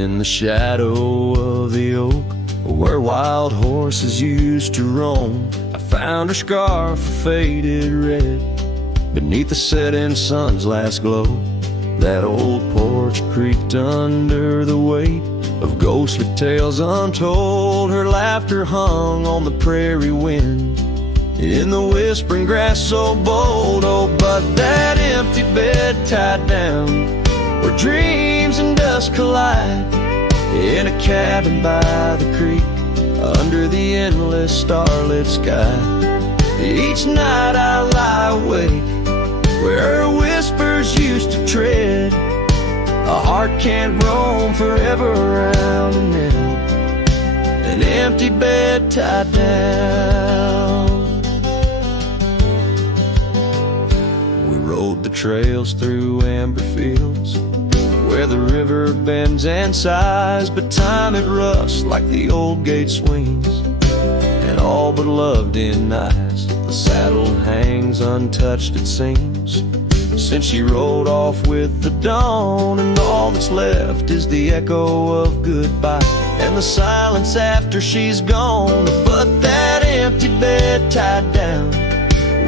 In the shadow of the oak, where wild horses used to roam, I found her scarf faded red beneath the setting sun's last glow. That old porch creaked under the weight of ghostly tales untold. Her laughter hung on the prairie wind in the whispering grass so bold. Oh, but that empty bed tied down where dreams and dust collide, in a cabin by the creek under the endless starlit sky. Each night I lie awake where her whispers used to tread. A heart can't roam forever around and in an empty bed tied down. We rode the trails through amber fields where the river bends and sighs, but time it rusts like the old gate swings, and all but love denies. The saddle hangs untouched, it seems, since she rode off with the dawn, and all that's left is the echo of goodbye and the silence after she's gone. But that empty bed tied down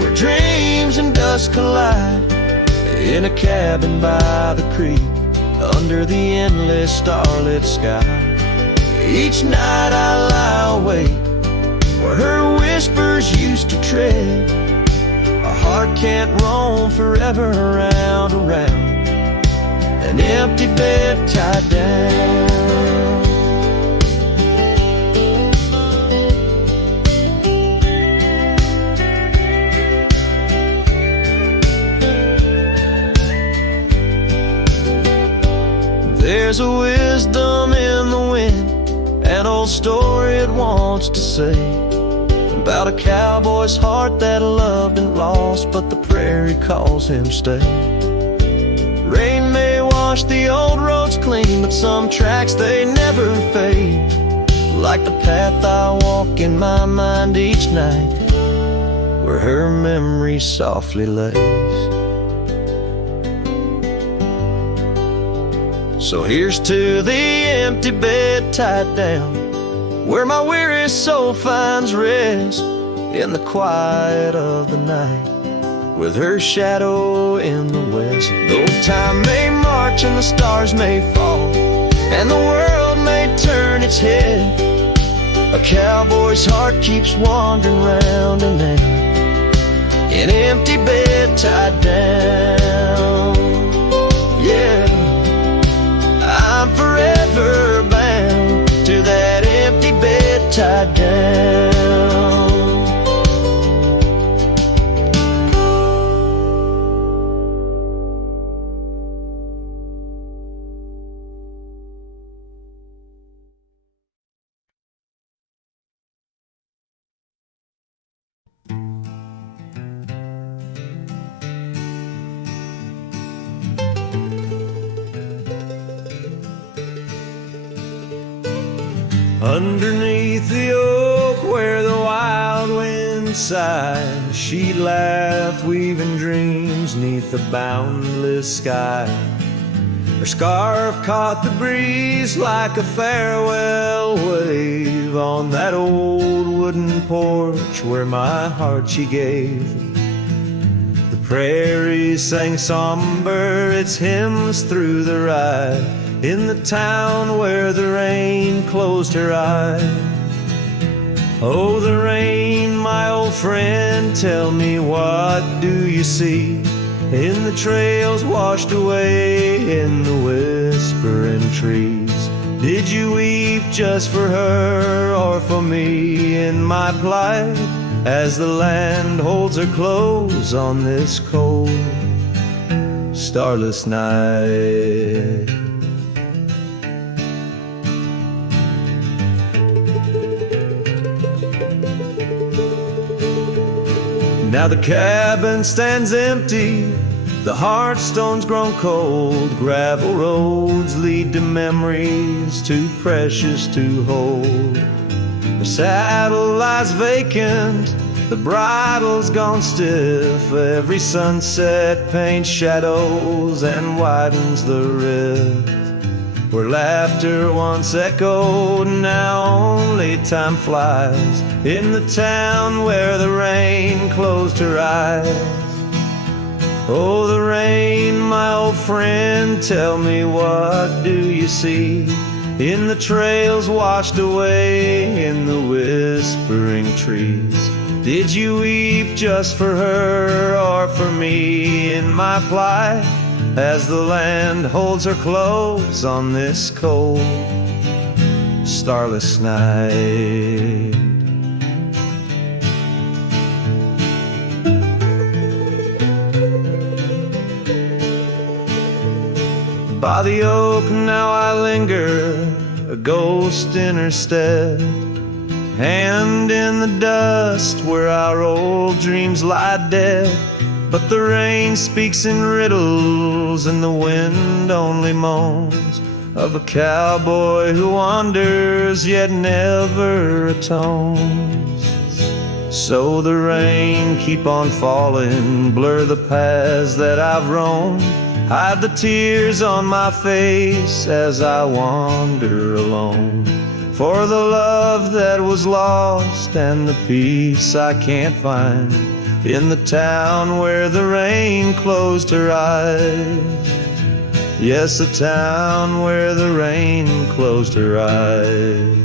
where dreams and dust collide, in a cabin by the creek under the endless starlit sky. Each night I lie awake where her whispers used to tread. A heart can't roam forever around, an empty bed tied down. There's a wisdom in the wind, an old story it wants to say, about a cowboy's heart that loved and lost, but the prairie calls him stay. Rain may wash the old roads clean, but some tracks they never fade, like the path I walk in my mind each night, where her memory softly lays. So here's to the empty bed tied down, where my weary soul finds rest in the quiet of the night, with her shadow in the west. Though time may march and the stars may fall, and the world may turn its head, a cowboy's heart keeps wandering round and round, an empty bed tied down. Yeah, I'm forever bound to that empty bed tied down. Underneath the oak where the wild wind sighed, she'd laugh, weaving dreams neath the boundless sky. Her scarf caught the breeze like a farewell wave on that old wooden porch where my heart she gave. The prairie sang somber its hymns through the ride, in the town where the rain closed her eyes. Oh, the rain, my old friend, tell me, what do you see in the trails washed away in the whispering trees? Did you weep just for her or for me in my plight, as the land holds her close on this cold, starless night? Now the cabin stands empty, the hearthstone's grown cold, gravel roads lead to memories too precious to hold. The saddle lies vacant, the bridle's gone stiff, every sunset paints shadows and widens the rift. where laughter once echoed, now only time flies. In the town where the rain closed her eyes. Oh, the rain, my old friend, tell me, what do you see in the trails washed away in the whispering trees? Did you weep just for her or for me in my plight, as the land holds her close on this cold, starless night? By the oak now I linger, a ghost in her stead, hand in the dust where our old dreams lie dead. But the rain speaks in riddles and the wind only moans of a cowboy who wanders yet never atones. So the rain keep on falling, blur the paths that I've roamed, hide the tears on my face as I wander alone. For the love that was lost and the peace I can't find in the town where the rain closed her eyes. Yes, the town where the rain closed her eyes.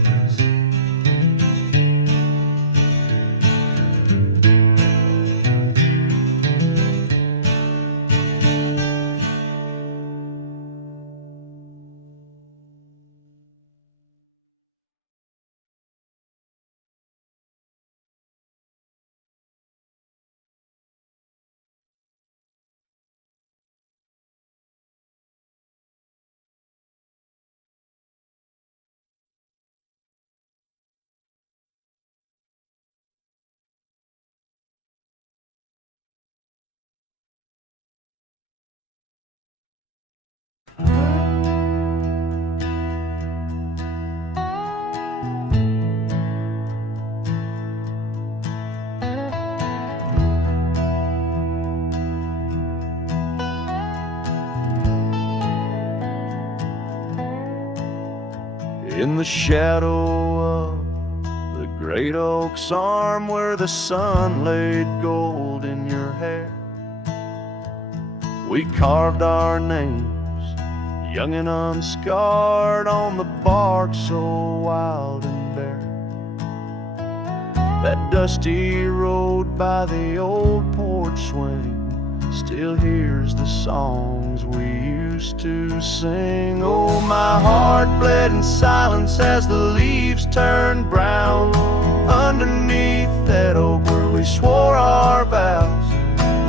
In the shadow of the great oak's arm, where the sun laid gold in your hair, we carved our names, young and unscarred, on the bark so wild and bare. That dusty road by the old porch swing still hears the songs we used to sing. Oh, my heart bled in silence as the leaves turned brown underneath that oak where we swore our vows.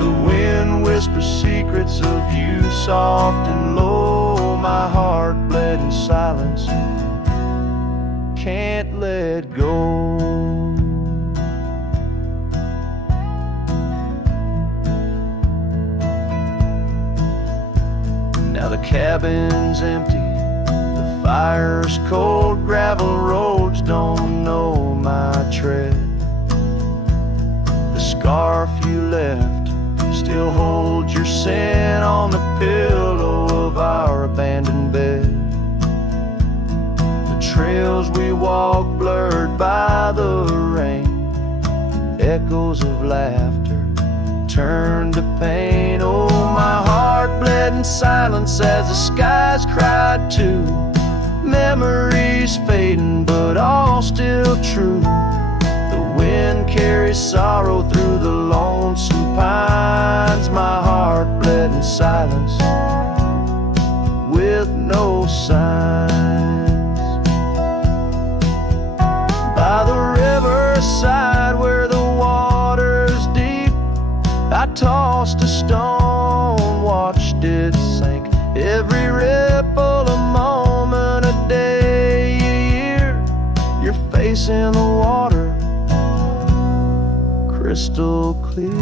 The wind whispers secrets of you soft and low. My heart bled in silence, can't let go. Now the cabin's empty, the fire's cold, gravel roads don't know my tread. The scarf you left still holds your scent on the pillow of our abandoned bed. The trails we walk blurred by the rain, echoes of laughter turned to pain. Oh, my heart bled in silence as the skies cried too. Memories fading, but all still true. The wind carries sorrow through the lonesome pines. My heart bled in silence with no signs. By the riverside where the water's deep, I tossed a stone, watched it sink. Every ripple a moment, a day, a year. Your face in the water, crystal clear.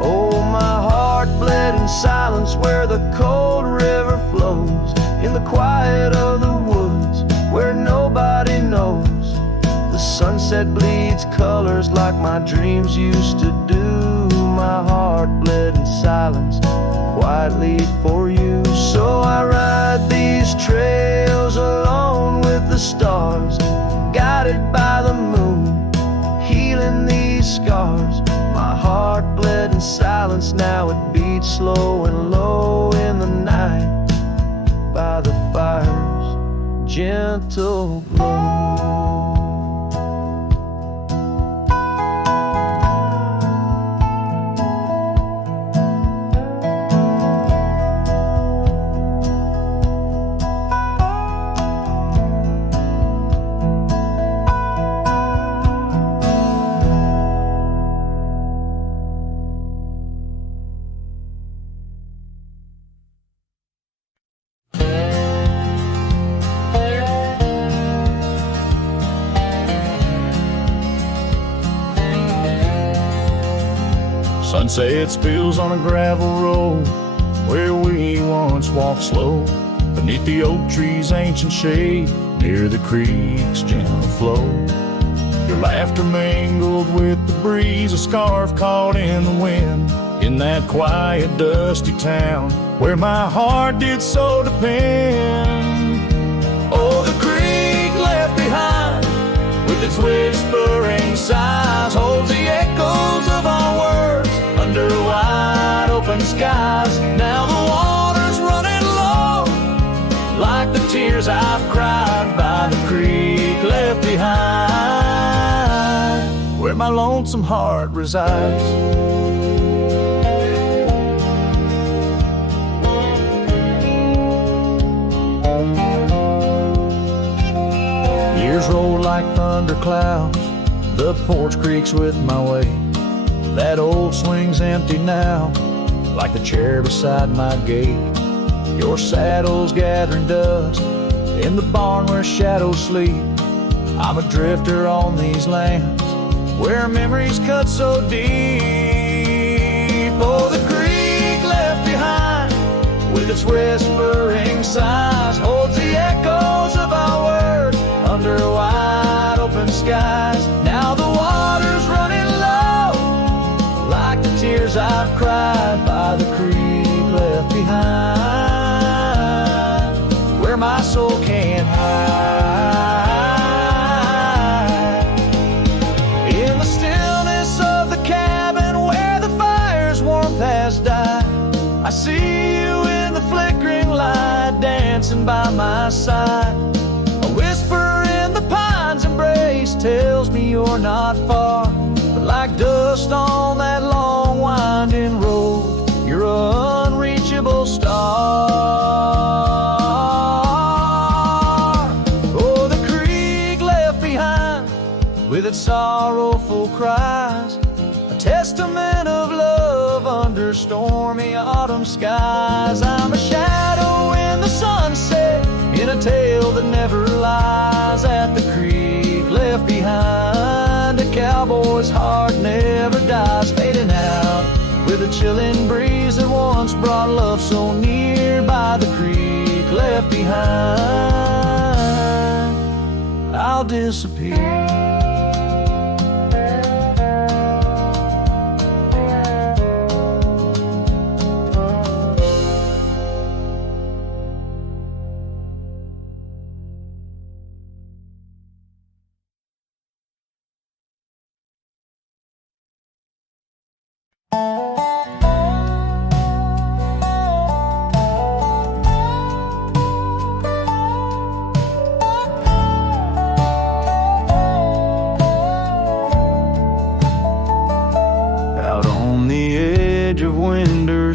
Oh, my heart bled in silence where the cold river flows, in the quiet of the woods where nobody knows. The sunset bleeds colors like my dreams used to do. My heart bled in silence, quietly for you. So I ride these trails alone with the stars, guided by the moon, healing these scars. My heart bled in silence, now it beats slow and low in the night by the fire's gentle glow. Sunset spills on a gravel road where we once walked slow, beneath the oak trees' ancient shade, near the creek's gentle flow. Your laughter mingled with the breeze, a scarf caught in the wind, in that quiet, dusty town where my heart did so depend. Oh, the creek left behind, with its whispering sighs, holds the echoes of our words under wide open skies. Now the water's running low, like the tears I've cried by the creek left behind, where my lonesome heart resides. Years roll like thunderclouds, the porch creaks with my way. That old swing's empty now, like the chair beside my gate. Your saddle's gathering dust in the barn where shadows sleep. I'm a drifter on these lands where memories cut so deep. Oh, the creek left behind, with its whispering sighs, holds the echoes of our words under wide open skies. Now the water's running low, like the tears I've cried by the creek left behind, where my soul can't hide. In the stillness of the cabin where the fire's warmth has died, I see you in the flickering light, dancing by my side. A whisper in the pine's embrace tells me you're not far, but like dust on that long winding road, you're an unreachable star. Oh, the creek left behind, with its sorrowful cries, a testament of love under stormy autumn skies. I'm a shadow in the sunset, in a tale that never lies, at the creek left behind. A cowboy's heart never dies, fading out with a chilling breeze that once brought love so near. By the creek left behind, I'll disappear.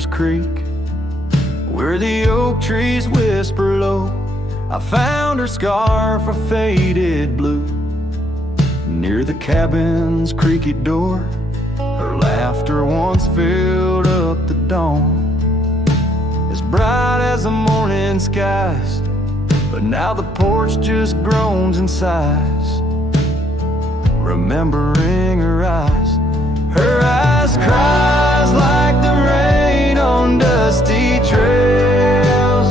Creek, where the oak trees whisper low, I found her scarf a faded blue. Near the cabin's creaky door, her laughter once filled up the dawn, as bright as the morning skies, but now the porch just groans and sighs, remembering her eyes. Her eyes cries like the rain on dusty trails,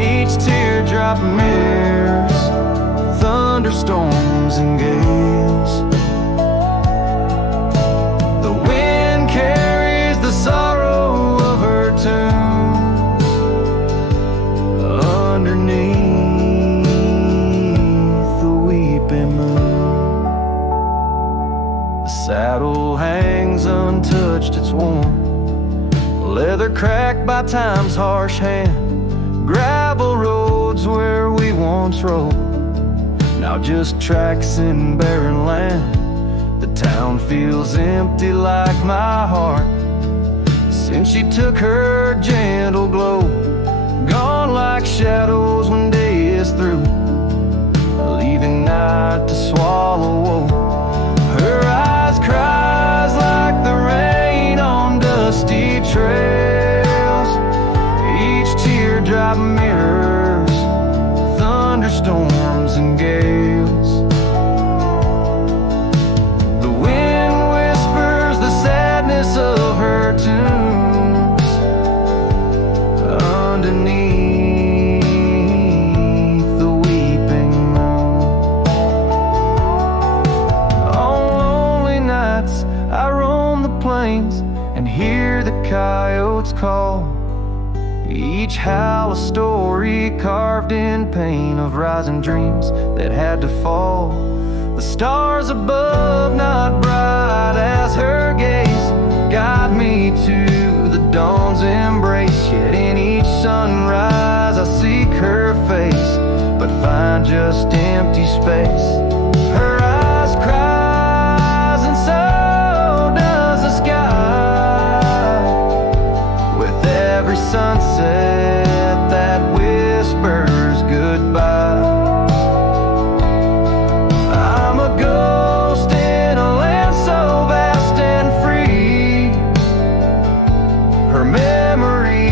each teardrop mirrors thunderstorms and gales. cracked by time's harsh hand. Gravel roads where we once rode, now just tracks in barren land. The town feels empty like my heart since she took her gentle glow. Gone like shadows when day is through, leaving night to swallow woe. Her eyes cries like the rain on dusty trails. Each teardrop mirrors thunderstorms and gales. The wind whispers the sadness of her tunes underneath the weeping moon. On lonely nights I roam the plains and hear the coyotes call. Each howl a story carved in pain of rising dreams that had to fall. The stars above not bright as her gaze guide me to the dawn's embrace. Yet in each sunrise I seek her face, but find just empty space. Her eyes cries and so does the sky, with every sunset that whispers goodbye. I'm a ghost in a land so vast and free, her memory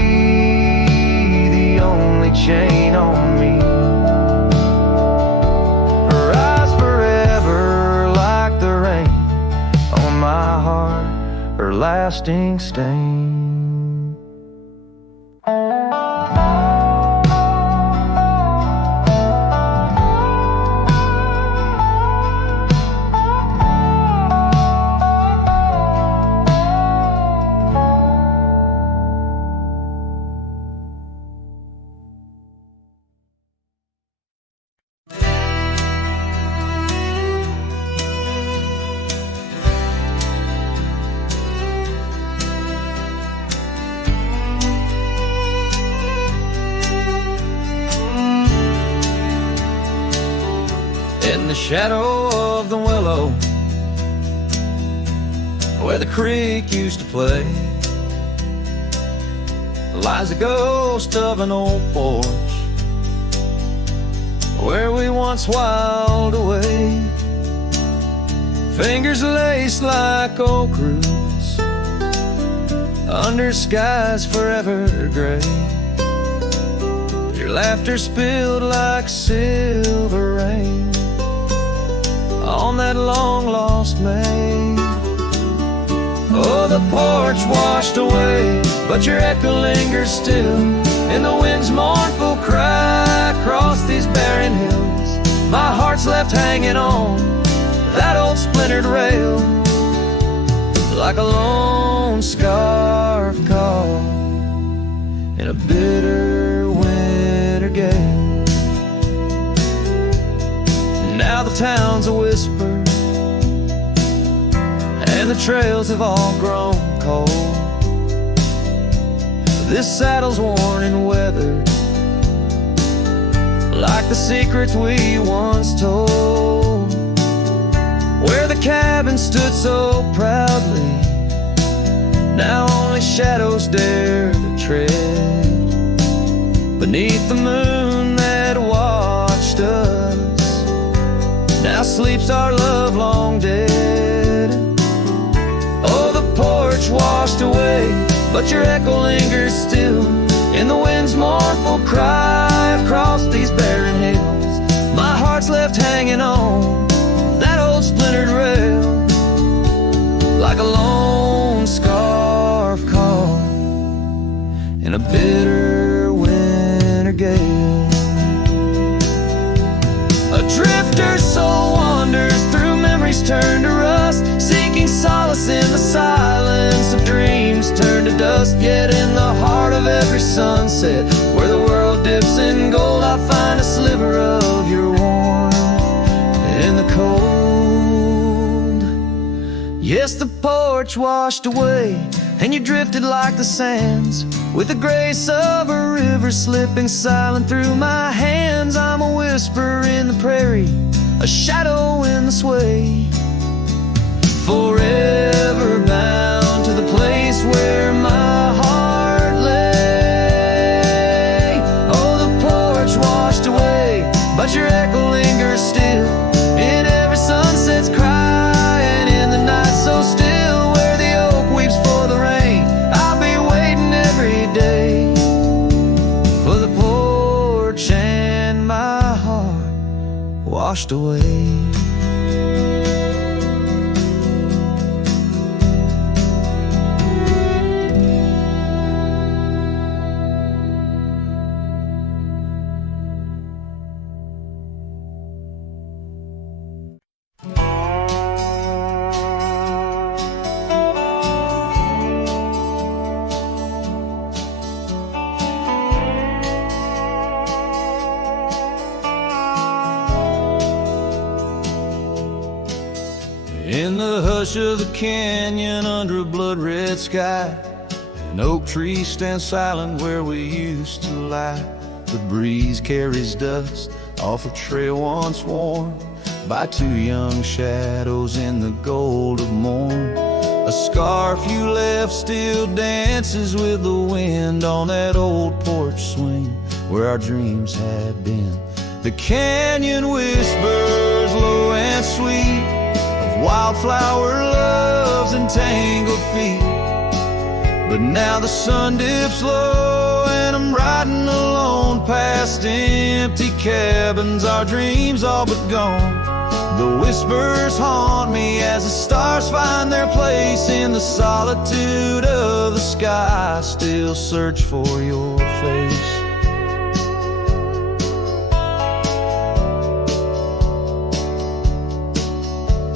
the only chain on me. Her eyes forever like the rain on my heart, her lasting stain. In the shadow of the willow, where the creek used to play, lies a ghost of an old porch where we once whiled away. Fingers laced like oak roots under skies forever gray. Your laughter spilled like silver rain on that long-lost May. Oh, the porch washed away, but your echo lingers still in the wind's mournful cry across these barren hills. My heart's left hanging on that old splintered rail like a lone scarf caught in a bitter winter gale. Now the town's a whisper and the trails have all grown cold. This saddle's worn and weathered like the secrets we once told. Where the cabin stood so proudly, now only shadows dare to tread beneath the moon that watched us. Now sleeps our love long dead. Oh, the porch washed away, but your echo lingers still in the wind's mournful cry across these barren hills. My heart's left hanging on that old splintered rail like a lone scarf caught in a bitter winter gale. A drifter's soul wanders through memories turned to rust, seeking solace in the silence of dreams turned to dust. Yet in the heart of every sunset, where the world dips in gold, I find a sliver of your warmth in the cold. Yes, the porch washed away, and you drifted like the sands With the grace of a river slipping silent through my hands, I'm a whisper in the prairie, a shadow in the sway. Forever bound to the place where my heart lay. Oh, the porch washed away, but your echo lingers still in every sunset's crying in the night so still. Where the oak weeps for the rain, I'll be waiting every day for the porch and my heart washed away. In the hush of the canyon under a blood-red sky, an oak tree stands silent where we used to lie. The breeze carries dust off a trail once worn by two young shadows in the gold of morn. A scarf you left still dances with the wind on that old porch swing where our dreams had been. The canyon whispers low and sweet of wildflower loves and tangled feet. But now the sun dips low and I'm riding alone past empty cabins, our dreams all but gone. The whispers haunt me as the stars find their place in the solitude of the sky. I still search for your face.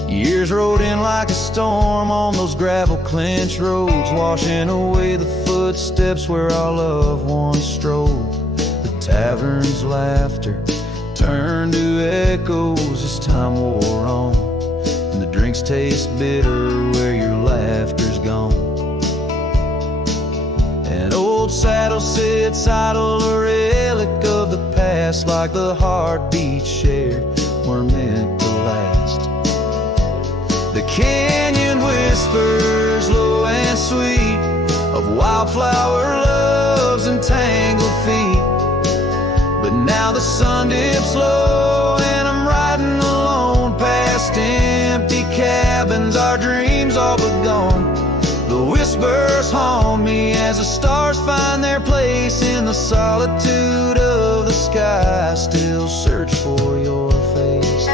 Years rode in like a storm on those gravel clenched roads, washing away the footsteps where our loved ones strolled. The tavern's laughter turned to echoes as time wore on, and the drinks taste bitter where your laughter's gone. An old saddle sits idle, a relic of the past, like the heartbeats shared were meant to last. The canyon whispers low and sweet of wildflower loves and tangled feet. But now the sun dips low and I'm riding alone past empty cabins, our dreams all but gone. The whispers haunt me as the stars find their place in the solitude of the sky. I still search for your face.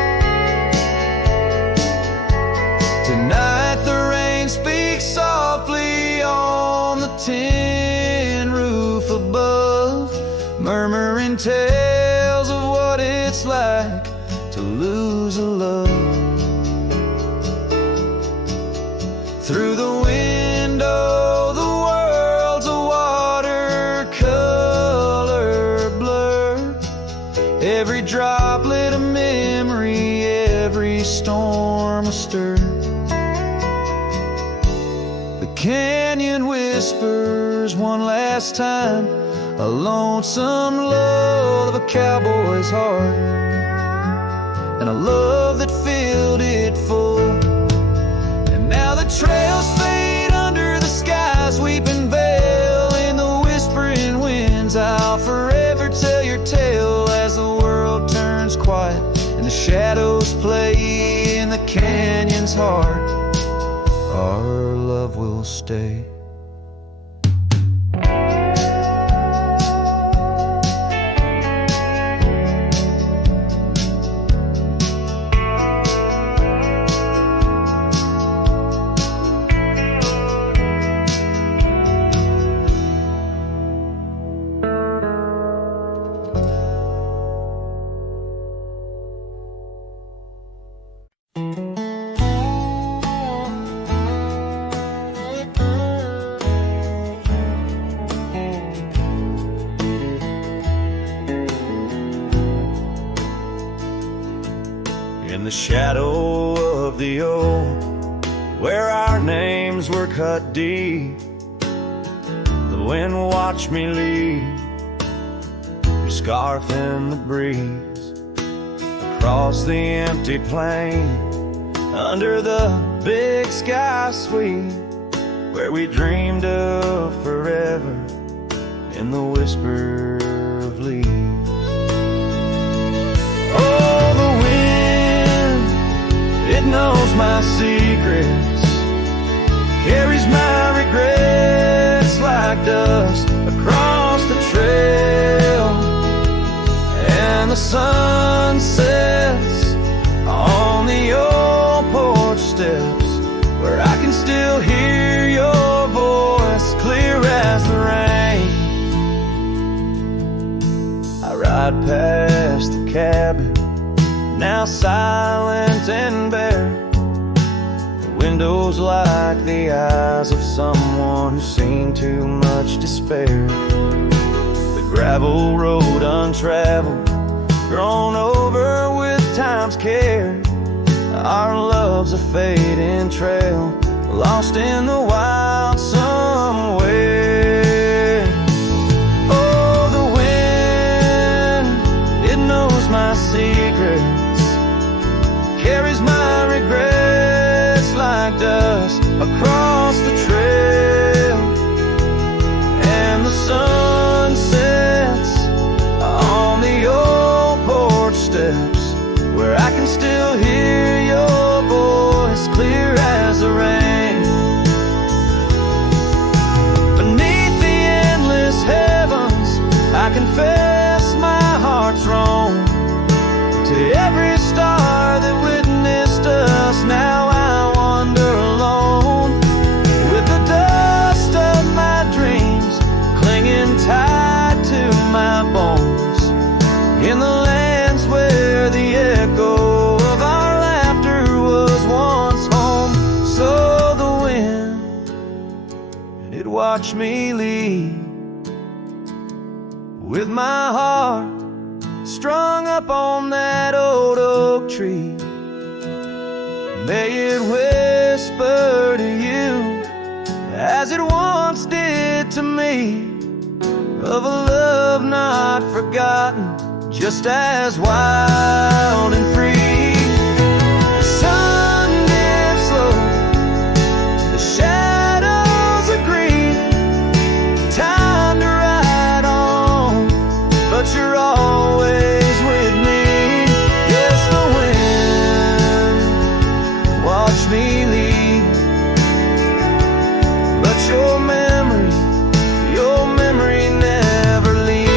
Tonight the rain speaks softly on the tin roof above, murmuring tales of what it's like to lose a love. Through the window the world's a watercolor blur, every droplet a memory, every storm a stir. The canyon whispers one last time, a lonesome love of a cowboy's heart, and a love that filled it full. And now the trails fade under the sky's weeping veil, in the whispering winds I'll forever tell your tale as the world turns quiet and the shadows play in the canyon's heart. Our love will stay. In the shadow of the oak, where our names were cut deep, the when watch me leave, your scarf in the breeze, across the empty plain, under the big sky sweep, where we dreamed of forever in the whisper of leaves. Oh, the wind, it knows my secrets, carries my regrets like dust across the trail, and the sun sets on the old porch steps, where I can still hear your voice clear as the rain. I ride past the cabin, now silent and bare, windows like the eyes of someone who's seen too much despair. The gravel road untraveled, grown over with time's care, our love's a fading trail, lost in the wild somewhere. Oh, the wind, it knows my secrets, carries my regrets like dust across the trail, and the sun sets on the old porch steps, where I can still hear your voice clear as the rain. Beneath the endless heavens, I confess my heart's wrong to every star that witnessed us. Now I wander alone, with the dust of my dreams clinging tight to my bones, in the lands where the echo of our laughter was once home. So the wind, it watched me leave, with my heart strung up on that old oak tree. May it whisper to you, as it once did to me, of a love not forgotten, just as wild and free. The sun dips slow, the shadows agree, time to ride on, but you're always with me. Yes, the wind, watch me leave, but your memory never leaves.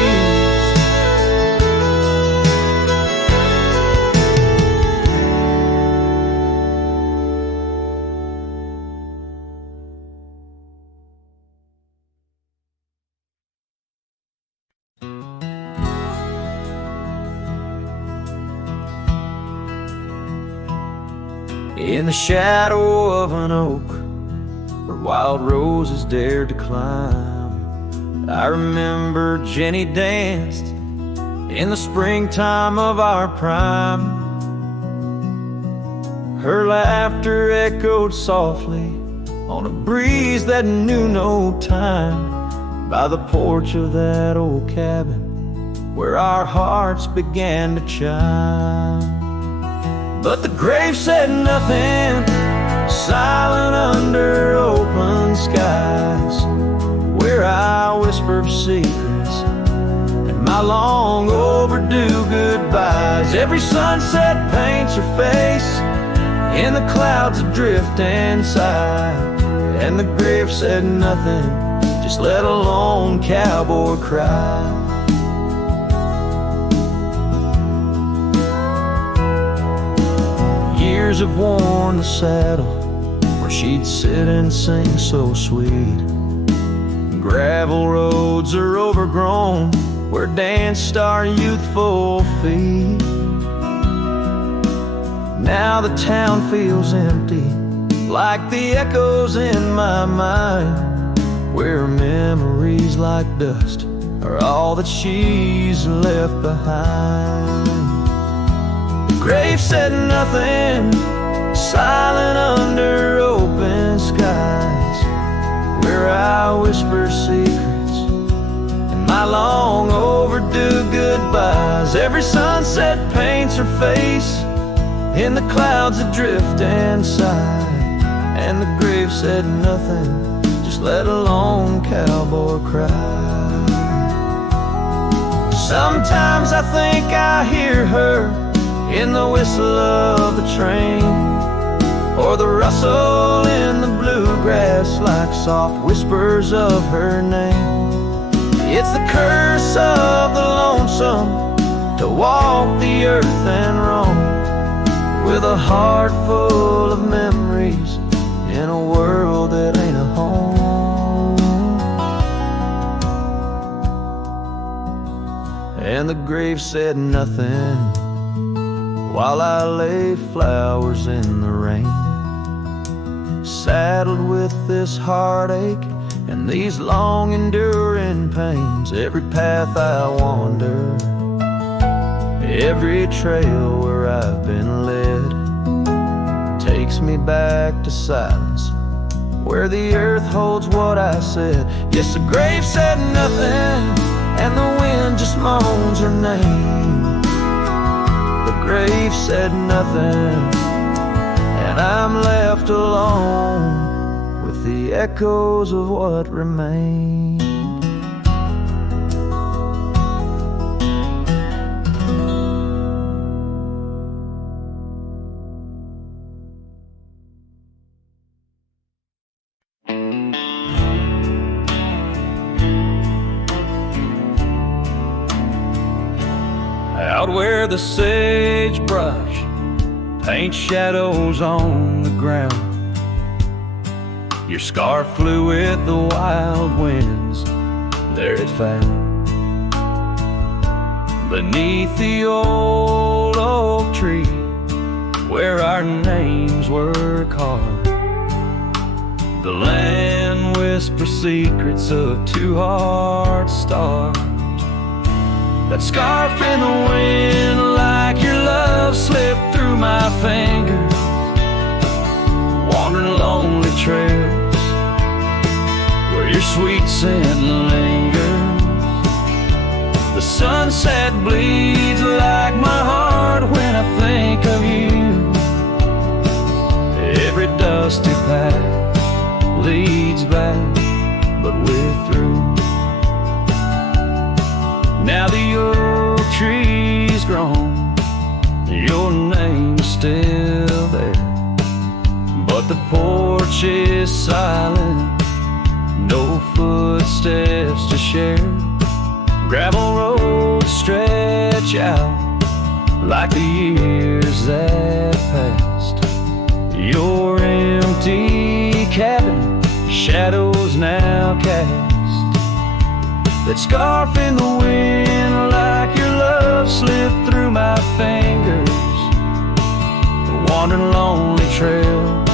In the shadow of an oak, where wild roses dared to climb, I remember Jenny danced in the springtime of our prime. Her laughter echoed softly on a breeze that knew no time, by the porch of that old cabin where our hearts began to chime. But the grave said nothing, silent under open skies, where I whispered secrets and my long overdue goodbyes. Every sunset paints her face in the clouds adrift and sigh, and the grave said nothing, just let a lone cowboy cry. Years have worn the saddle where she'd sit and sing so sweet. Gravel roads are overgrown where danced our youthful feet. Now the town feels empty, like the echoes in my mind, where memories like dust are all that she's left behind. The grave said nothing, silent under open skies, where I whisper secrets my long overdue goodbyes. Every sunset paints her face in the clouds that drift and sigh. And the grave said nothing, just let a lone cowboy cry. Sometimes I think I hear her in the whistle of the train, or the rustle in the bluegrass like soft whispers of her name. It's the curse of the lonesome to walk the earth and roam, with a heart full of memories in a world that ain't a home. And the grave said nothing while I lay flowers in the rain, saddled with this heartache and these long enduring pains. Every path I wander, every trail where I've been led, takes me back to silence, where the earth holds what I said. Yes, the grave said nothing, and the wind just moans her name. The grave said nothing, and I'm left alone with the echoes of what remained. Out where the sagebrush paints shadows on the ground, your scarf flew with the wild winds, there it found. Beneath the old oak tree where our names were carved, the land whispers secrets of two hearts starved. That scarf in the wind, like your love, slipped through my fingers, wandering lonely trails where your sweet scent lingers. The sunset bleeds like my heart when I think of you. Every dusty path leads back, but we're through. Now the oak tree's grown, your name's still there, but the porch is silent, no footsteps to share. Gravel roads stretch out like the years that passed. Your empty cabin, shadows now cast. That scarf in the wind, like your love, slipped through my fingers, wandering lonely trails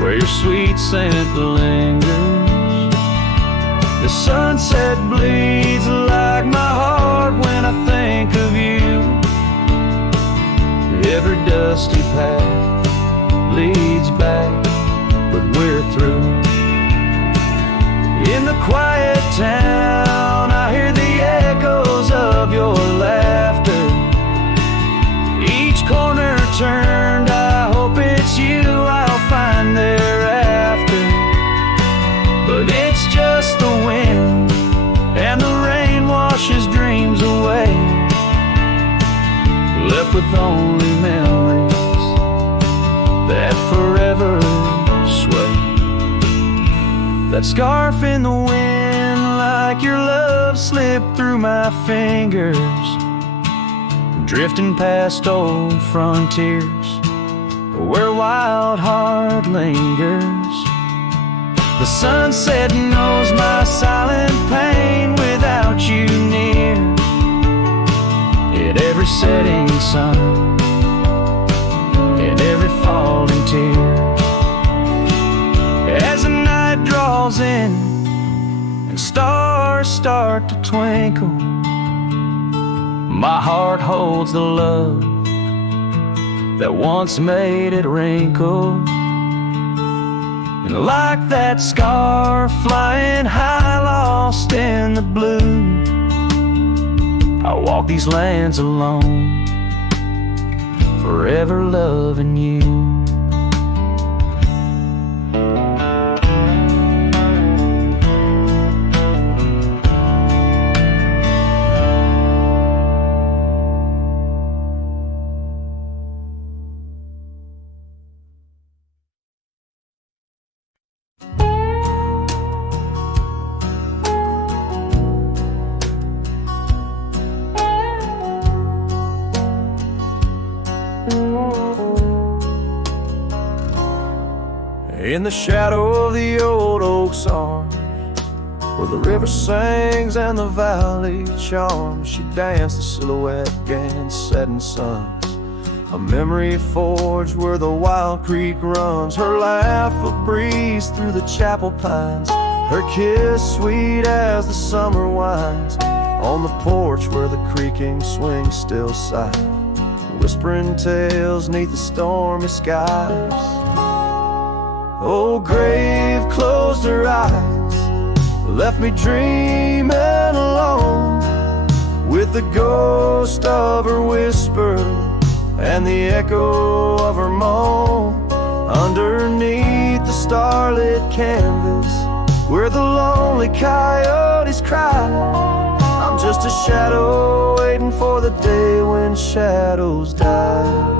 where your sweet scent lingers. The sunset bleeds like my heart when I think of you. Every dusty path leads back, but we're through. In the quiet town, I hear the echoes of your laughter. Each corner turned, I hope it's you I'll find thereafter. But it's just the wind, and the rain washes dreams away, left with only memories that forever sway. That scarf in the wind, like your love, slipped through my fingers, drifting past old frontiers where wild heart lingers. The sunset knows my silent pain without you near. At every setting sun, in every falling tear, as the night draws in and stars start to twinkle, my heart holds the love that once made it wrinkle. And like that scar flying high, lost in the blue, I walk these lands alone, forever loving you. In the shadow of the old oak's arms, where the river sings and the valley charms, she danced the silhouette against setting suns. A memory forged where the wild creek runs, her laugh a breeze through the chapel pines, her kiss sweet as the summer winds, on the porch where the creaking swing still sighs, whispering tales neath the stormy skies. Oh, grave closed her eyes, left me dreaming alone, with the ghost of her whisper and the echo of her moan. Underneath the starlit canvas, where the lonely coyotes cry, I'm just a shadow waiting for the day when shadows die.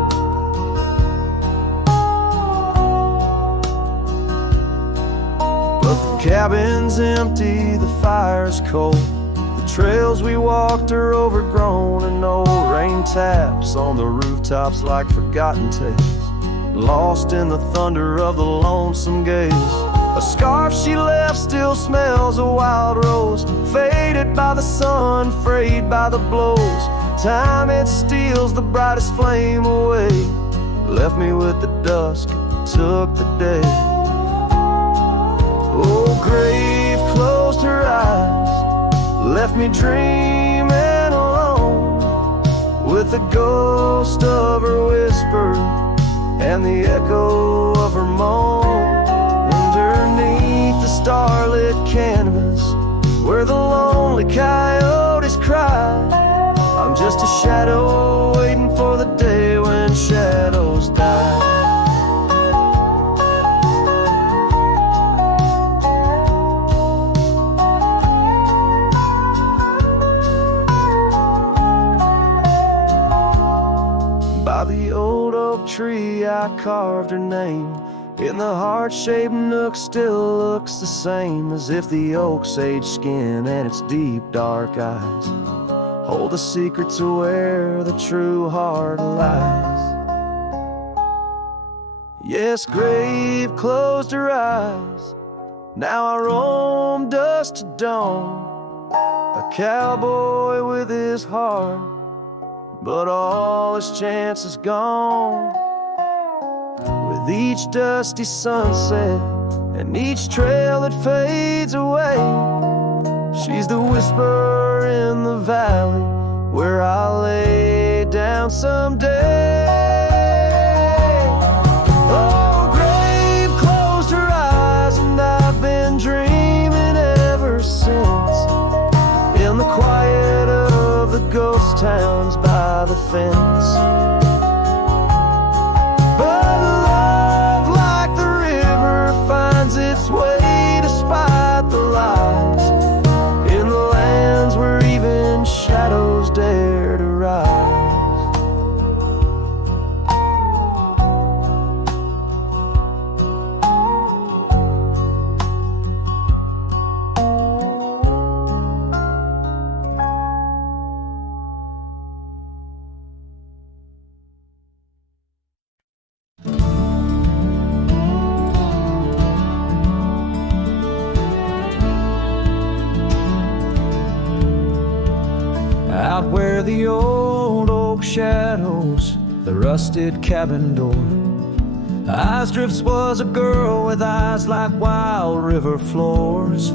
The cabin's empty, the fire's cold, the trails we walked are overgrown, and old rain taps on the rooftops like forgotten tales, lost in the thunder of the lonesome gaze. A scarf she left still smells a wild rose, faded by the sun, frayed by the blows. Time it steals the brightest flame away, left me with the dusk, took the day. Oh, grave closed her eyes, left me dreaming alone, with the ghost of her whisper and the echo of her moan. Underneath the starlit canvas, where the lonely coyotes cry, I'm just a shadow waiting for the day when shadows die. By the old oak tree I carved her name, in the heart-shaped nook still looks the same, as if the oak's aged skin and its deep dark eyes hold the secret to where the true heart lies. Yes, grave closed her eyes, now I roam dusk to dawn, a cowboy with his heart, but all his chances gone. With each dusty sunset and each trail that fades away, she's the whisper in the valley where I'll lay down someday. Oh, grave closed her eyes, and I've been dreaming ever since, in the quiet of the ghost towns by the fence. But love, like the river, finds its way despite the lies, in the lands where even shadows dare to rise. Out where the old oak shadows the rusted cabin door, eyes drifts was a girl with eyes like wild river floors.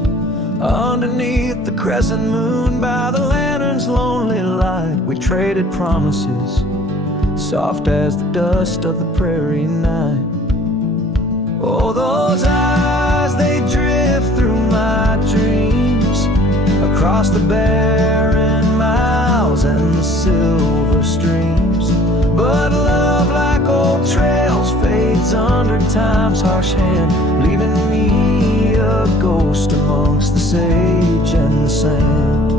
Underneath the crescent moon, by the lantern's lonely light, we traded promises, soft as the dust of the prairie night. Oh, those eyes, they drift through my dreams, across the barren miles and the silver streams. But love, like old trails, fades under time's harsh hand, leaving me a ghost amongst the sage and the sand.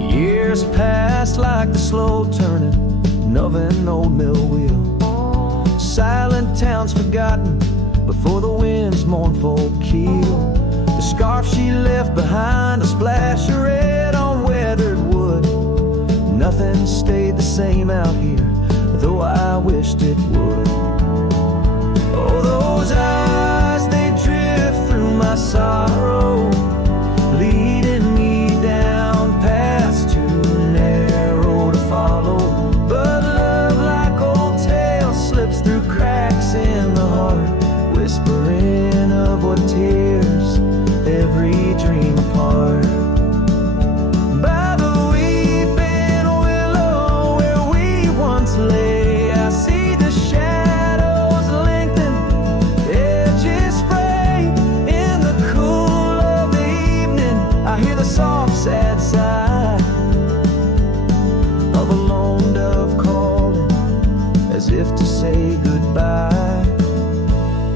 Years passed like the slow turning of an old mill wheel, silent towns forgotten before the wind's mournful keel. The scarf she left behind, a splash of red on weathered wood. Nothing stayed the same out here, though I wished it would. Oh, those eyes, they drift through my sorrow, leading me down paths too narrow to follow. But love, like old tales, slips through cracks in the heart, whispering of what tears every dream apart. By the weeping willow where we once lay, I see the shadows lengthen, edges fray. In the cool of the evening, I hear the soft sad sigh of a lone dove calling, as if to say goodbye.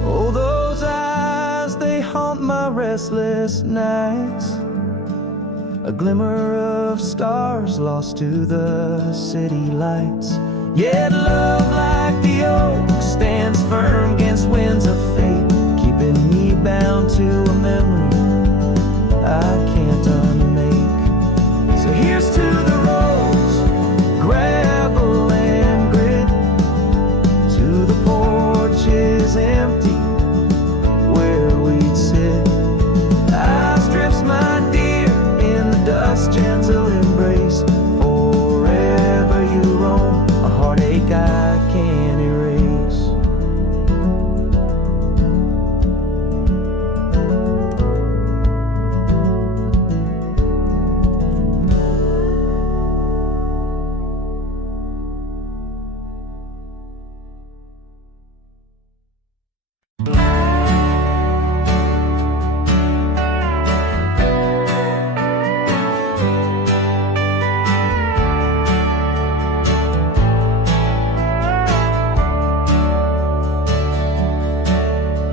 Oh, those eyes, they haunt my restless nights, a glimmer of stars lost to the city lights. Yet love, like the oak, stands firm against winds of fate, keeping me bound to a memory I can't unmake. So here's to the roads, gravel and grit, to the porches empty where we'd sit. I strips my dear in the dust, gentle embrace. Forever you roam, a heartache I can't erase.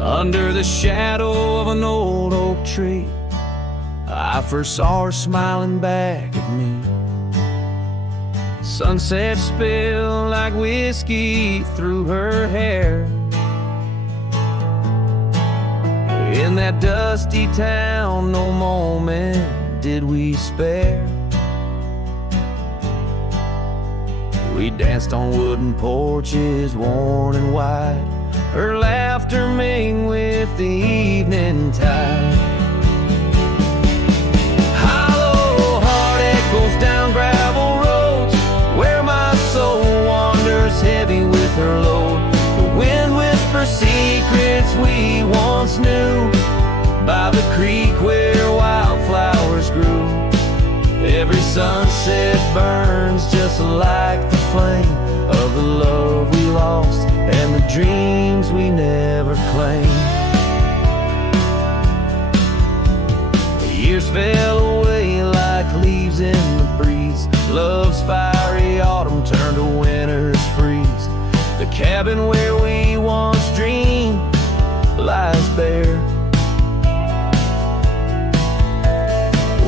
Under the shadow of an old oak tree, I first saw her smiling back at me. Sunset spilled like whiskey through her hair. In that dusty town, no moment did we spare. We danced on wooden porches, worn and wide, her laughter mingled with the evening tide. Hollow heart echoes down gravel roads, where my soul wanders heavy with her load. The wind whispers secrets we once knew, by the creek where wildflowers grew. Every sunset burns just like the flame of the love we lost and the dreams we never claimed. The years fell away like leaves in the breeze. Love's fiery autumn turned to winter's freeze. The cabin where we once dreamed lies bare.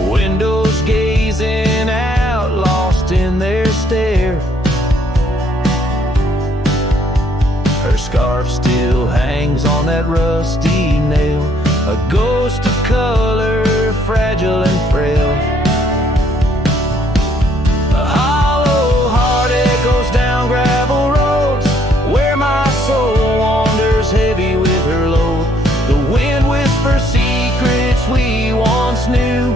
Windows gazing out, lost in their stare. Her scarf still hangs on that rusty nail, a ghost of color, fragile and frail. A hollow heart echoes down gravel roads, where my soul wanders heavy with her load. The wind whispers secrets we once knew,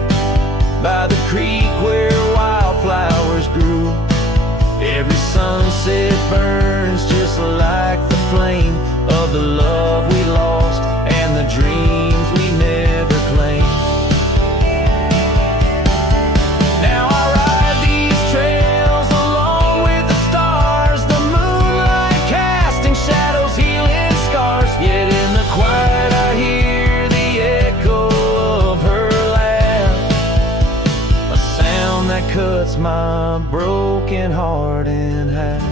by the creek where wildflowers grew. Every sunset burns just like the flame of the love we lost and the dreams we never claimed. Now I ride these trails along with the stars, the moonlight casts cuts my broken heart in half.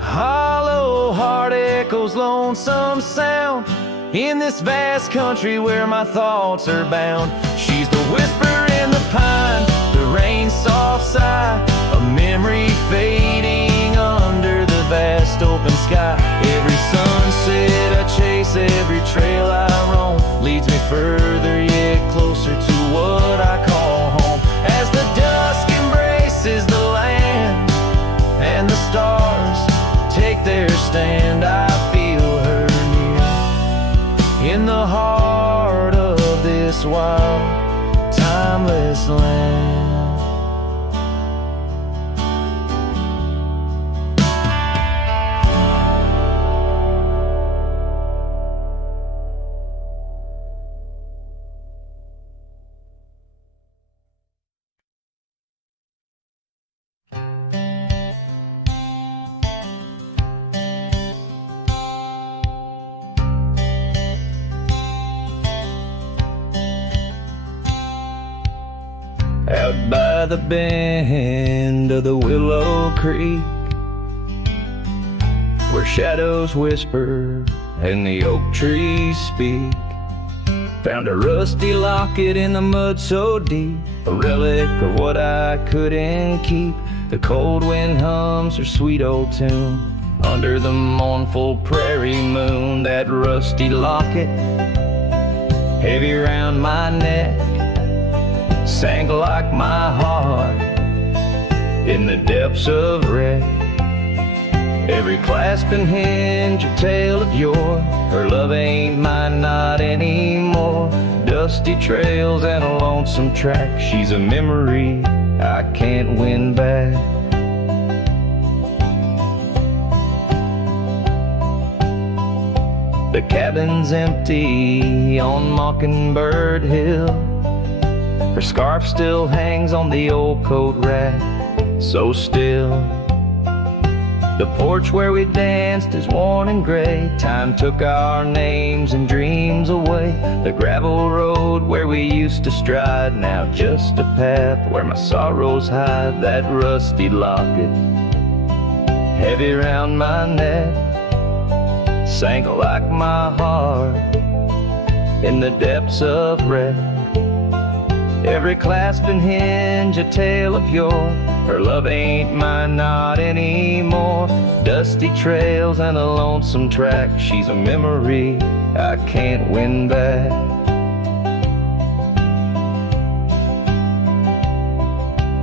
Hollow heart echoes lonesome sound in this vast country where my thoughts are bound. She's the whisper in the pine, the rain's soft sigh, a memory fading under the vast open sky. Every sunset I chase, every trail I roam, leads me further yet closer to what I call home. As the dusk embraces the land and the stars take their stand, I feel her near in the heart of this wild, timeless land. Out by the bend of the Willow Creek, where shadows whisper and the oak trees speak, found a rusty locket in the mud so deep, a relic of what I couldn't keep. The cold wind hums her sweet old tune under the mournful prairie moon. That rusty locket, heavy round my neck, sank like my heart in the depths of wreck. Every clasp and hinge a tale of yore, her love ain't mine, not anymore. Dusty trails and a lonesome track, she's a memory I can't win back. The cabin's empty on Mockingbird Hill, her scarf still hangs on the old coat rack, so still. The porch where we danced is worn and gray, time took our names and dreams away. The gravel road where we used to stride, now just a path where my sorrows hide. That rusty locket, heavy round my neck, sank like my heart in the depths of wreck. Every clasp and hinge a tale of yore, her love ain't mine, not anymore. Dusty trails and a lonesome track, she's a memory I can't win back.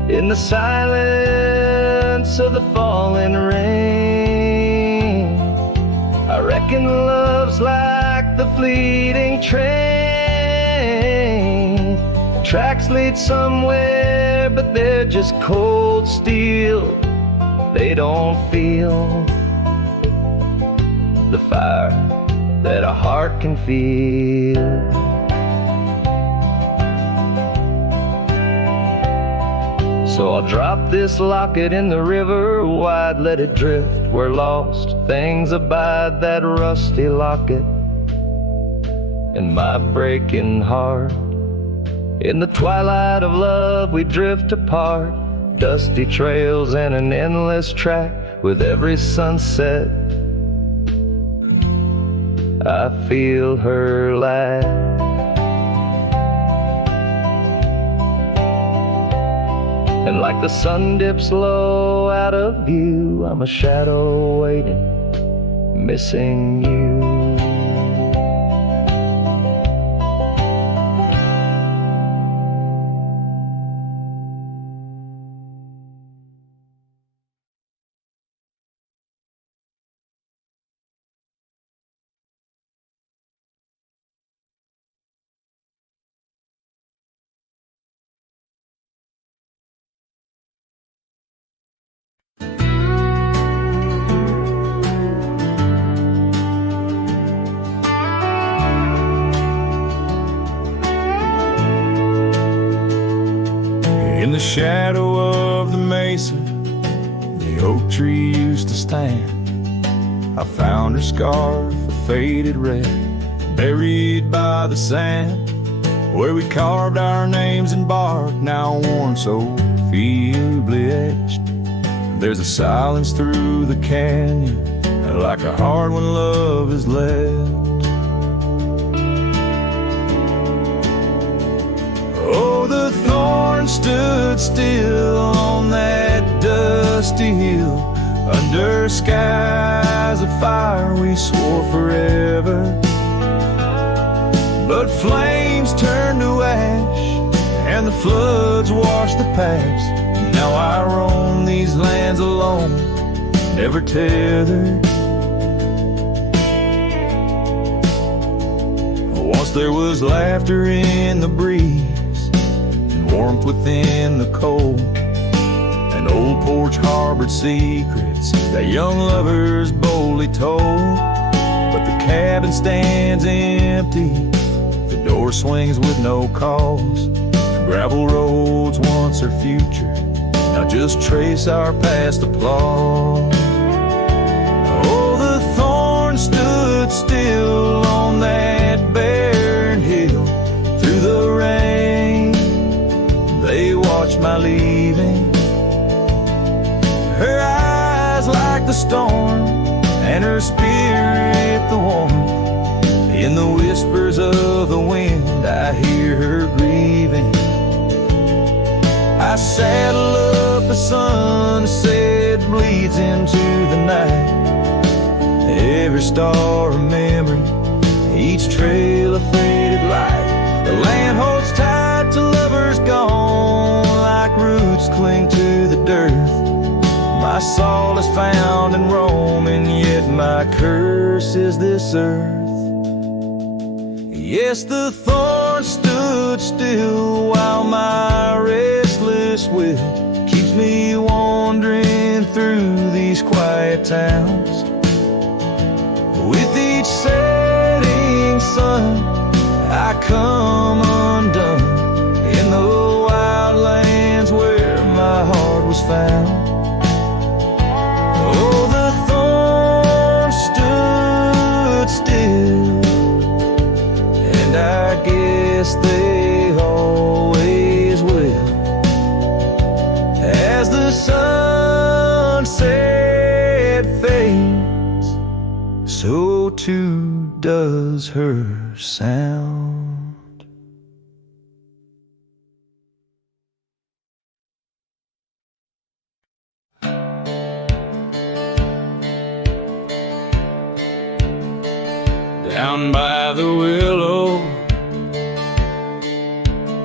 In the silence of the falling rain, I reckon love's like the fleeting train. Tracks lead somewhere, but they're just cold steel. They don't feel the fire that a heart can feel. So I'll drop this locket in the river wide, let it drift where lost things abide. That rusty locket in my breaking heart. In the twilight of love we drift apart, dusty trails and an endless track. With every sunset I feel her laugh. And like the sun dips low out of view, I'm a shadow waiting, missing you. In the shadow of the mesa, the oak tree used to stand. I found her scarf, a faded red, buried by the sand. where we carved our names in bark, now worn so feebly etched. There's a silence through the canyon, like a heart when love is left. Oh, the thorn stood still on that dusty hill, under skies of fire we swore forever. But flames turned to ash, and the floods washed the past. Now I roam these lands alone, never tethered. Once there was laughter in the breeze, and warmth within the cold. An old porch harbored secrets that young lovers boldly told. But the cabin stands empty, the door swings with no cause. Gravel roads once our future, now just trace our past applause. Oh, the thorn stood still on that barren hill. Through the rain, they watched my leaving. Her eyes like the storm, and her spirit the warmth. In the whispers of the wind, I hear her grieving. I saddle up a sunset, bleeds into the night. Every star a memory, each trail a faded light. The land holds tight to lovers gone, like roots cling to the dirt. My soul is found in Rome, and yet my curse is this earth. Yes, the thorn stood still while my restless will keeps me wandering through these quiet towns. With each setting sun, I come undone in the wild lands where my heart was found. Oh, the thorn stood still, and I guess they always will. As the sunset fades, so too does her sound. Down by the willow,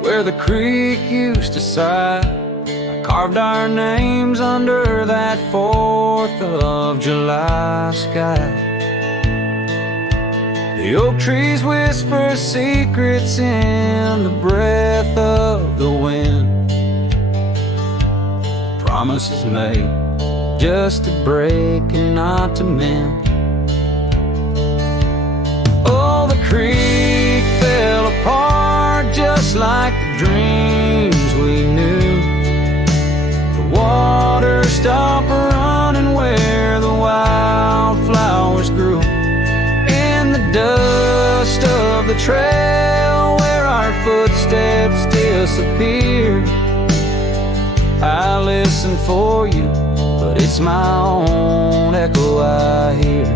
where the creek used to sigh, I carved our names under that 4th of July sky. The oak trees whisper secrets in the breath of the wind. Promises made just to break and not to mend. Oh, the creek fell apart just like the dreams we knew. The water stopped running where the wildflowers grew. In the dust of the trail where our footsteps disappeared, I listen for you, but it's my own echo I hear.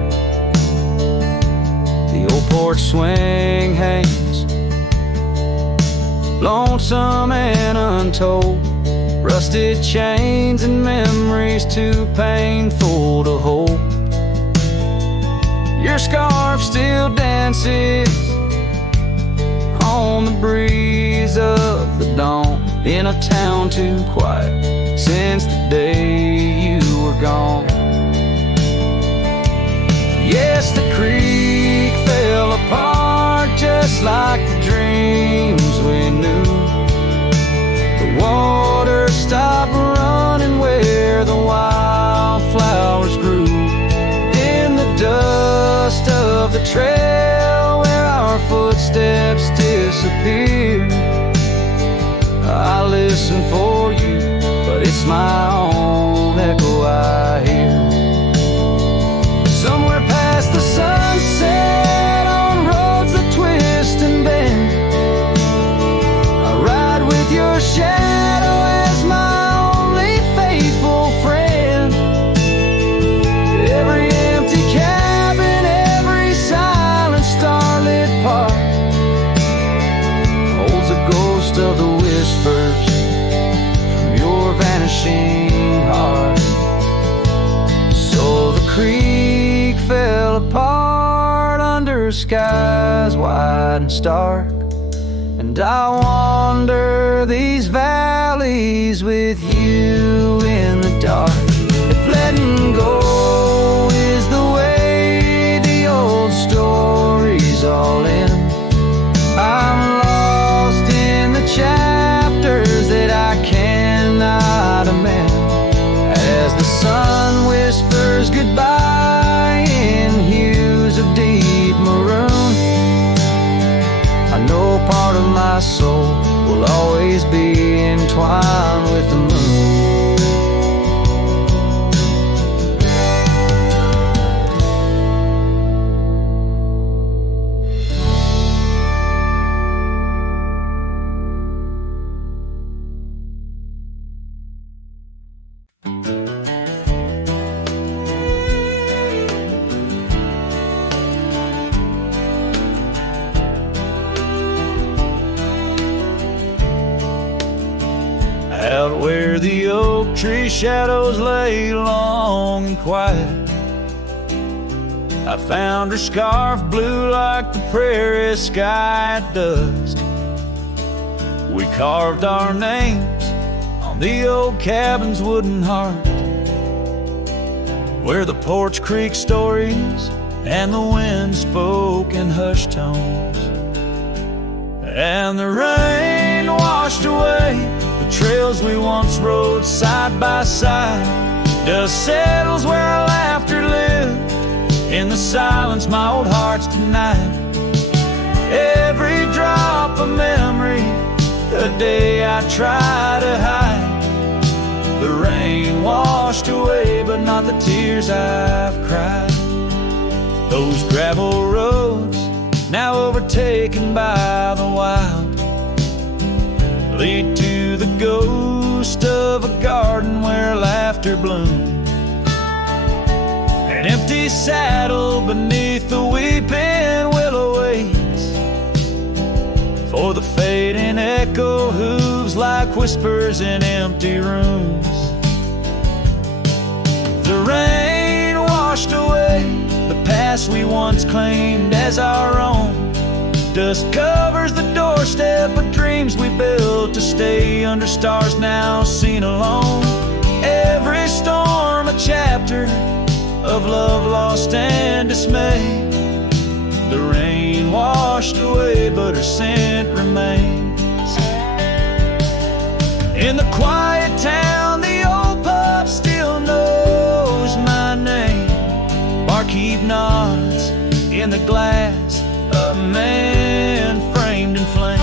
The old porch swing hangs, lonesome and untold. Rusted chains and memories too painful to hold. Your scarf still dances on the breeze of the dawn, in a town too quiet since the day you were gone. Yes, the creek fell apart just like the dreams we knew. The water stopped running where the wildflowers grew. In the dust of the trail where our footsteps disappeared, I listen for you, but it's my own echo I hear. Somewhere past the sunset, on roads that twist and bend, skies wide and stark, and I wander these valleys with you in the dark. If letting go is the way the old stories all end, I'm lost in the chapters that I cannot amend. As the sun whispers goodbye in hues of deep maroon, I know part of my soul will always be entwined with the moon. Out where the oak tree shadows lay long and quiet, I found her scarf blue like the prairie sky at dusk. We carved our names on the old cabin's wooden heart, where the porch creaked stories and the wind spoke in hushed tones. And the rain washed away the trails we once rode side by side. Dust settles where our laughter lived in the silence my old heart's denied. Every drop of memory, a day I try to hide. The rain washed away, but not the tears I've cried. Those gravel roads, now overtaken by the wild, lead to the ghost of a garden where laughter bloomed. An empty saddle beneath the weeping willow waits for the fading echo hooves like whispers in empty rooms. The rain washed away the past we once claimed as our own. Dust covers the doorstep of dreams we built to stay under stars now seen alone. Every storm a chapter of love lost and dismay. The rain washed away, but her scent remains. In the quiet town, the old pub still knows my name. Barkeep nods in the glass, a man framed in flame.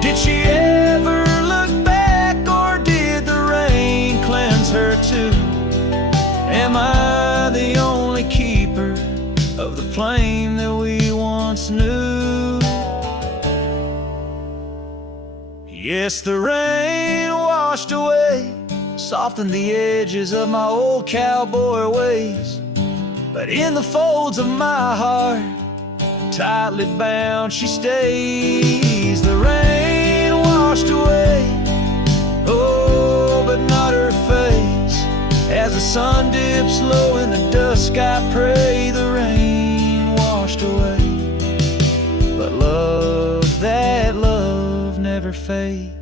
Did she ever look back, or did the rain cleanse her too? Am I the only keeper of the flame that we once knew? Yes, the rain washed away, softened the edges of my old cowboy ways, but in the folds of my heart, tightly bound she stays. The rain washed away, oh, but not her face. As the sun dips low in the dusk, I pray the rain washed away, but love, that love never fades.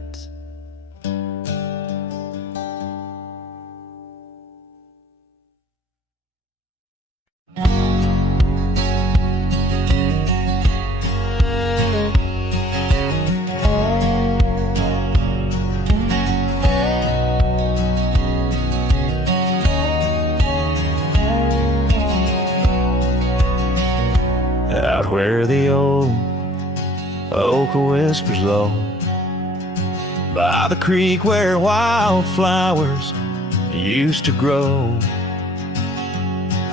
Out where the old oak whispers low, by the creek where wildflowers used to grow,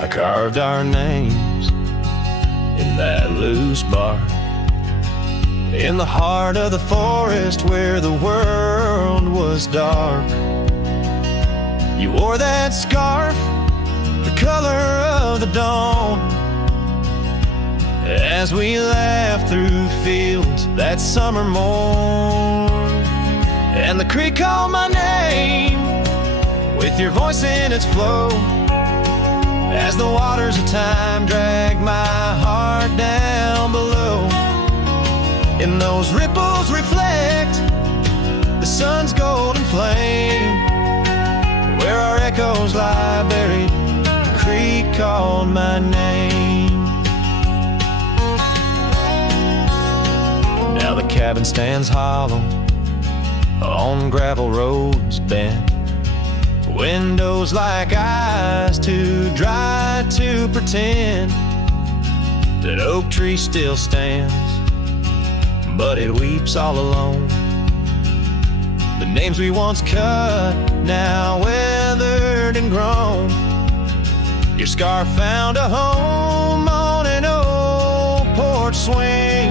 I carved our names in that loose bark, in the heart of the forest where the world was dark. You wore that scarf, the color of the dawn, as we laughed through fields that summer morn. And the creek called my name with your voice in its flow, as the waters of time drag my heart down below. And those ripples reflect the sun's golden flame, where our echoes lie buried, the creek called my name. Now the cabin stands hollow on gravel roads bent, windows like eyes too dry to pretend that oak tree still stands, but it weeps all alone. The names we once cut, now weathered and grown. Your scar found a home on an old porch swing,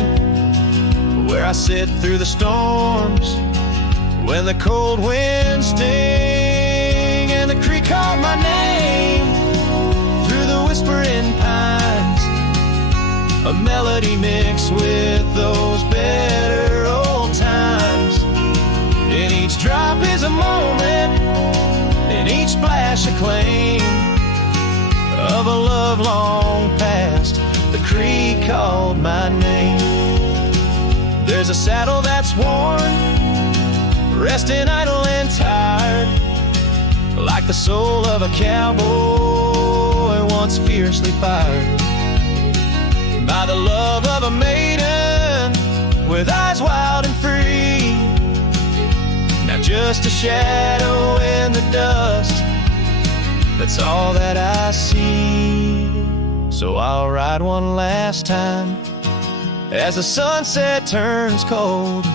where I sit through the storms when the cold winds sting. And the creek called my name through the whispering pines, a melody mixed with those better old times. And each drop is a moment, and each splash a claim of a love long past. The creek called my name. There's a saddle that's worn, resting idle and tired, like the soul of a cowboy once fiercely fired by the love of a maiden with eyes wild and free. Now just a shadow in the dust, that's all that I see. So I'll ride one last time as the sunset turns cold,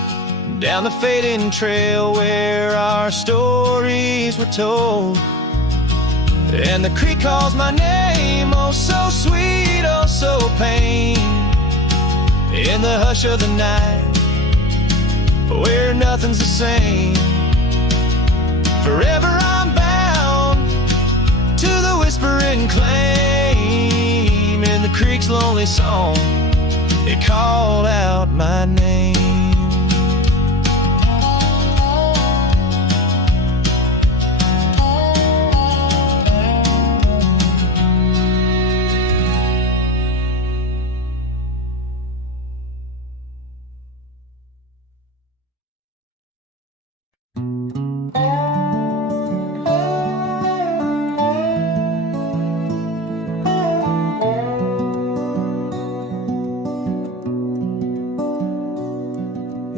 down the fading trail where our stories were told. And the creek calls my name, oh so sweet, oh so pain, in the hush of the night where nothing's the same. Forever I'm bound to the whispering claim. In the creek's lonely song, it called out my name.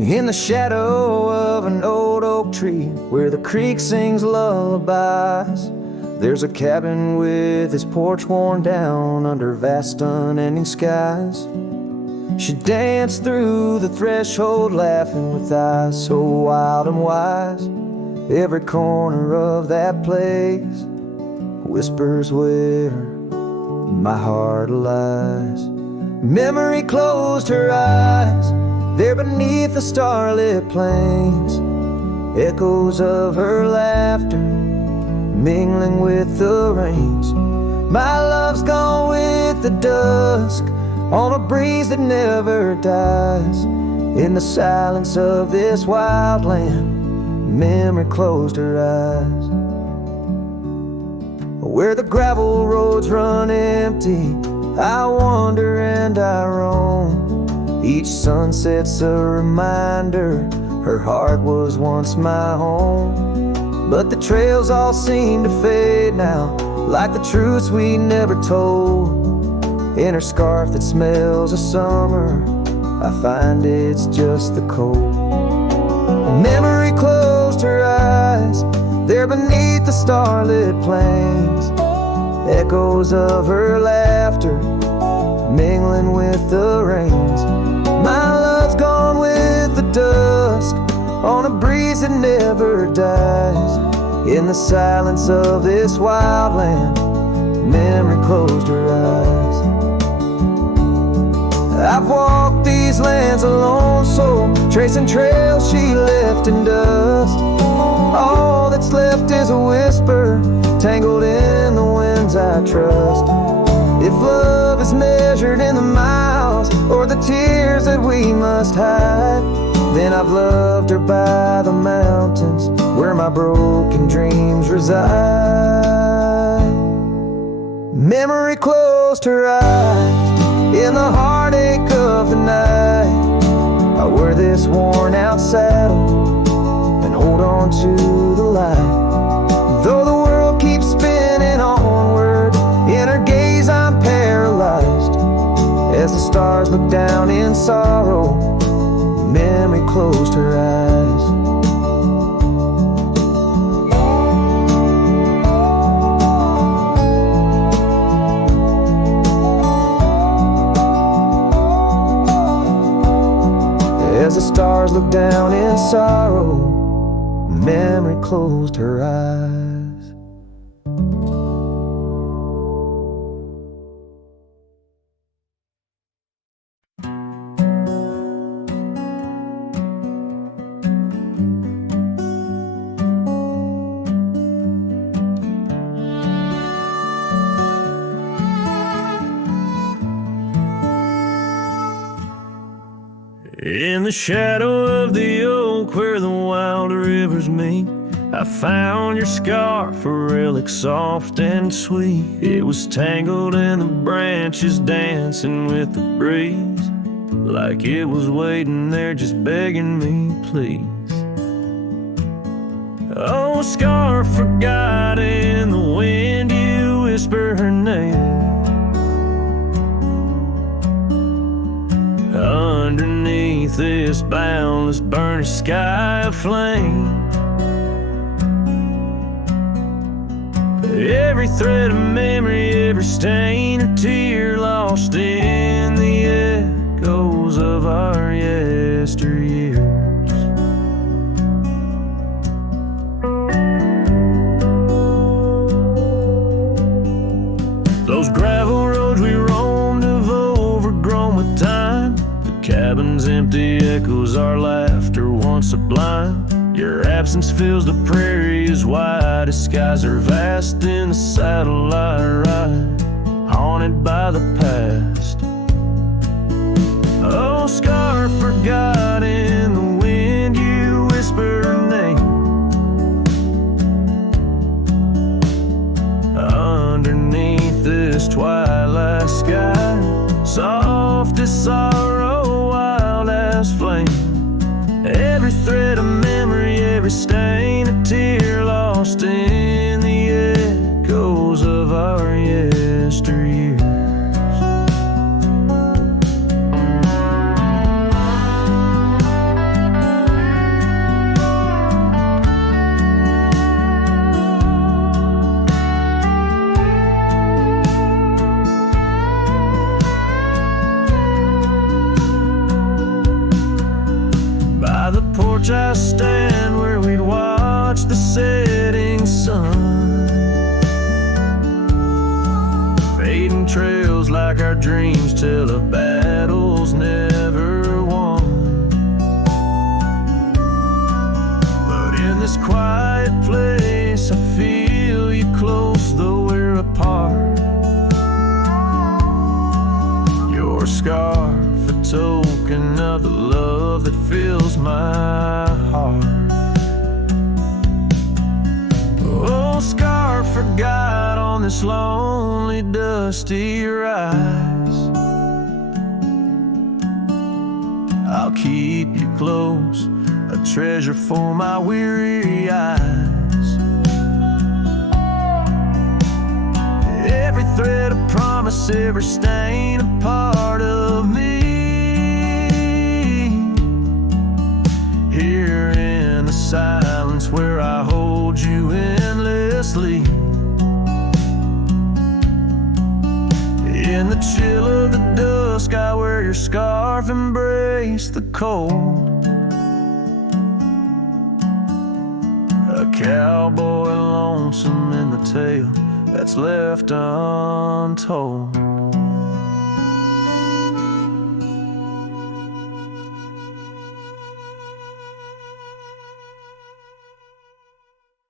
In the shadow of an old oak tree where the creek sings lullabies, there's a cabin with its porch worn down under vast unending skies. She danced through the threshold laughing with eyes so wild and wise. Every corner of that place whispers where my heart lies. Memory closed her eyes there beneath the starlit plains, echoes of her laughter mingling with the rains. My love's gone with the dusk on a breeze that never dies. In the silence of this wild land, memory closed her eyes. Where the gravel roads run empty, I wander and I roam. Each sunset's a reminder her heart was once my home. But the trails all seem to fade now, like the truths we never told. In her scarf that smells of summer, I find it's just the cold. Memory closed her eyes there beneath the starlit plains, echoes of her laughter mingling with the rains. My love's gone with the dusk on a breeze that never dies. In the silence of this wild land, memory closed her eyes. I've walked these lands alone, so tracing trails she left in dust. All that's left is a whisper tangled in the winds I trust. If love is measured in the miles or the tears that we must hide, then I've loved her by the mountains where my broken dreams reside. Memory closed her eyes in the heartache of the night. I wear this worn out saddle and hold on to the light. Though the world keeps spinning onward, in her gaze I'm paralyzed. As the stars look down in sorrow, memory closed her eyes. As the stars look down in sorrow, memory closed her eyes. In the shadow of the oak where the wild rivers meet, I found your scarf, a relic soft and sweet. It was tangled in the branches, dancing with the breeze, like it was waiting there just begging me, please. Oh, scarf forgot in the wind, you whisper her name. Underneath this boundless burnished sky of flame, every thread of memory, every stain or tear lost in the echoes of our yesteryears. Those gravel roads we roamed have overgrown with time. Cabins empty echoes our laughter once sublime. Your absence fills the prairie as wide as skies are vast. In the saddle I ride, haunted by the past. Oh, scarf forgot in the wind, you whisper her name. Underneath this twilight sky, soft as sorrow, wild as flame. Every thread of memory, every stain of tear lost in the echoes of our yesteryears. I stand where we'd watch the setting sun, fading trails like our dreams tell of battles never won. But in this quiet place I feel you close though we're apart. Your scarf, a token of the love that fills my heart. Oh, scarf forgot on this lonely dusty rise. I'll keep you close, a treasure for my weary eyes. Every thread of promise, every stain a part of me. Here in the silence where I hold you endlessly, in the chill of the dusk I wear your scarf, embrace the cold. A cowboy lonesome in the tale that's left untold.